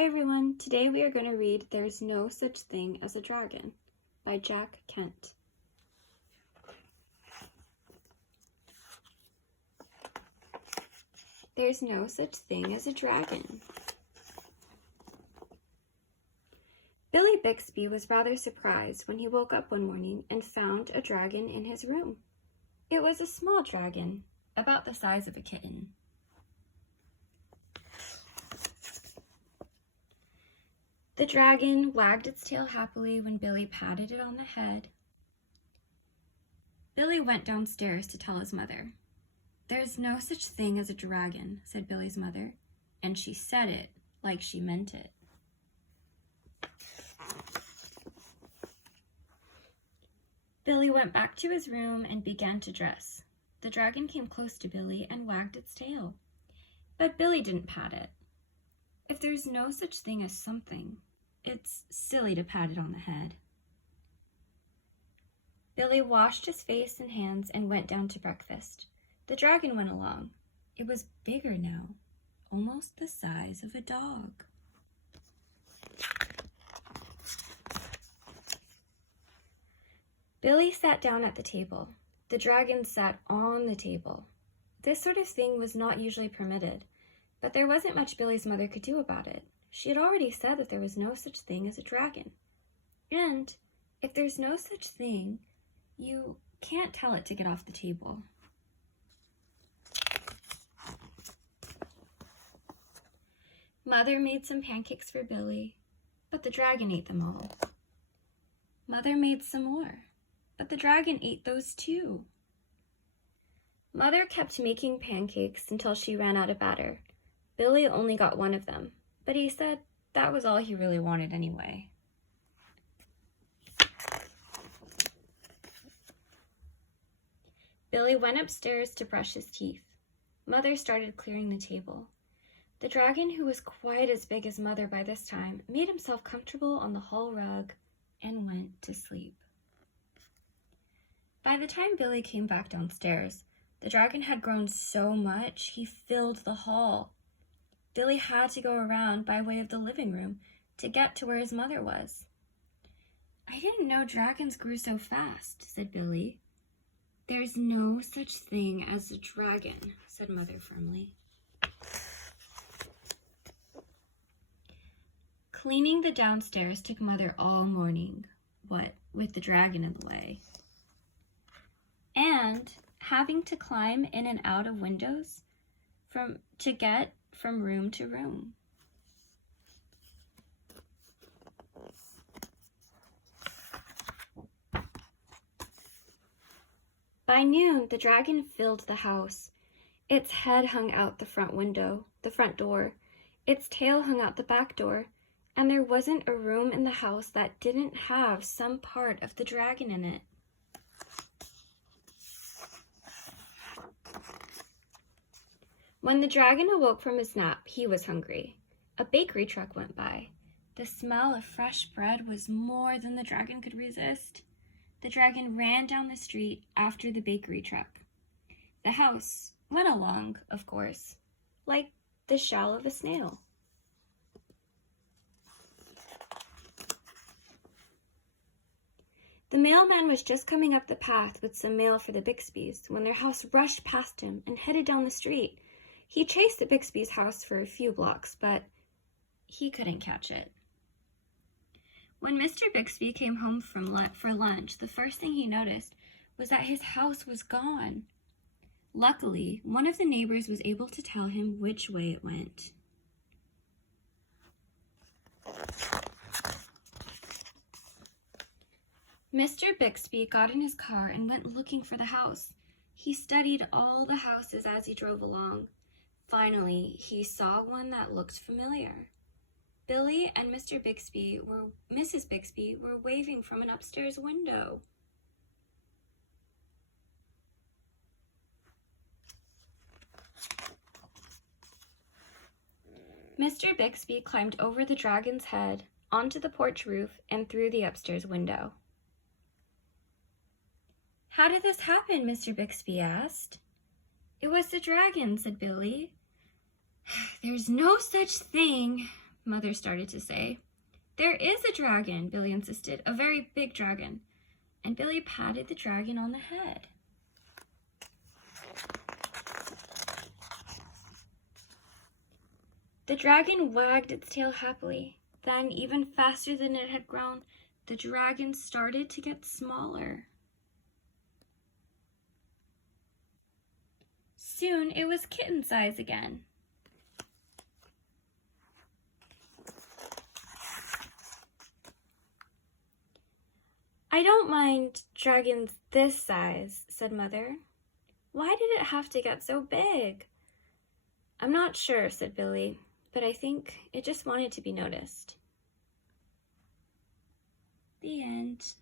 Hi everyone, today we are going to read There's No Such Thing as a Dragon by Jack Kent. There's no such thing as a dragon. Billy Bixby was rather surprised when he woke up one morning and found a dragon in his room. It was a small dragon, about the size of a kitten. The dragon wagged its tail happily when Billy patted it on the head. Billy went downstairs to tell his mother. "There's no such thing as a dragon," said Billy's mother, and she said it like she meant it. Billy went back to his room and began to dress. The dragon came close to Billy and wagged its tail, but Billy didn't pat it. If there's no such thing as something, it's silly to pat it on the head. Billy washed his face and hands and went down to breakfast. The dragon went along. It was bigger now, almost the size of a dog. Billy sat down at the table. The dragon sat on the table. This sort of thing was not usually permitted, but there wasn't much Billy's mother could do about it. She had already said that there was no such thing as a dragon. And if there's no such thing, you can't tell it to get off the table. Mother made some pancakes for Billy, but the dragon ate them all. Mother made some more, but the dragon ate those too. Mother kept making pancakes until she ran out of batter. Billy only got one of them, but he said that was all he really wanted anyway. Billy went upstairs to brush his teeth. Mother started clearing the table. The dragon, who was quite as big as Mother by this time, made himself comfortable on the hall rug and went to sleep. By the time Billy came back downstairs, the dragon had grown so much he filled the hall. Billy had to go around by way of the living room to get to where his mother was. "I didn't know dragons grew so fast," said Billy. "There's no such thing as a dragon," said Mother firmly. Cleaning the downstairs took Mother all morning, what with the dragon in the way. And having to climb in and out of windows to get from room to room. By noon, the dragon filled the house. Its head hung out the front door. Its tail hung out the back door, and there wasn't a room in the house that didn't have some part of the dragon in it. When the dragon awoke from his nap, he was hungry. A bakery truck went by. The smell of fresh bread was more than the dragon could resist. The dragon ran down the street after the bakery truck. The house went along, of course, like the shell of a snail. The mailman was just coming up the path with some mail for the Bixbys when their house rushed past him and headed down the street. He chased the Bixby's house for a few blocks, but he couldn't catch it. When Mr. Bixby came home for lunch, the first thing he noticed was that his house was gone. Luckily, one of the neighbors was able to tell him which way it went. Mr. Bixby got in his car and went looking for the house. He studied all the houses as he drove along. Finally, he saw one that looked familiar. Billy and Mrs. Bixby were waving from an upstairs window. Mr. Bixby climbed over the dragon's head, onto the porch roof, and through the upstairs window. "How did this happen?" Mr. Bixby asked. "It was the dragon," said Billy. "There's no such thing," Mother started to say. There is a dragon, Billy insisted, a very big dragon. And Billy patted the dragon on the head. The dragon wagged its tail happily. Then, even faster than it had grown, the dragon started to get smaller. Soon it was kitten size again. I don't mind dragons this size, said Mother. Why did it have to get so big? I'm not sure, said Billy, but I think it just wanted to be noticed. The end.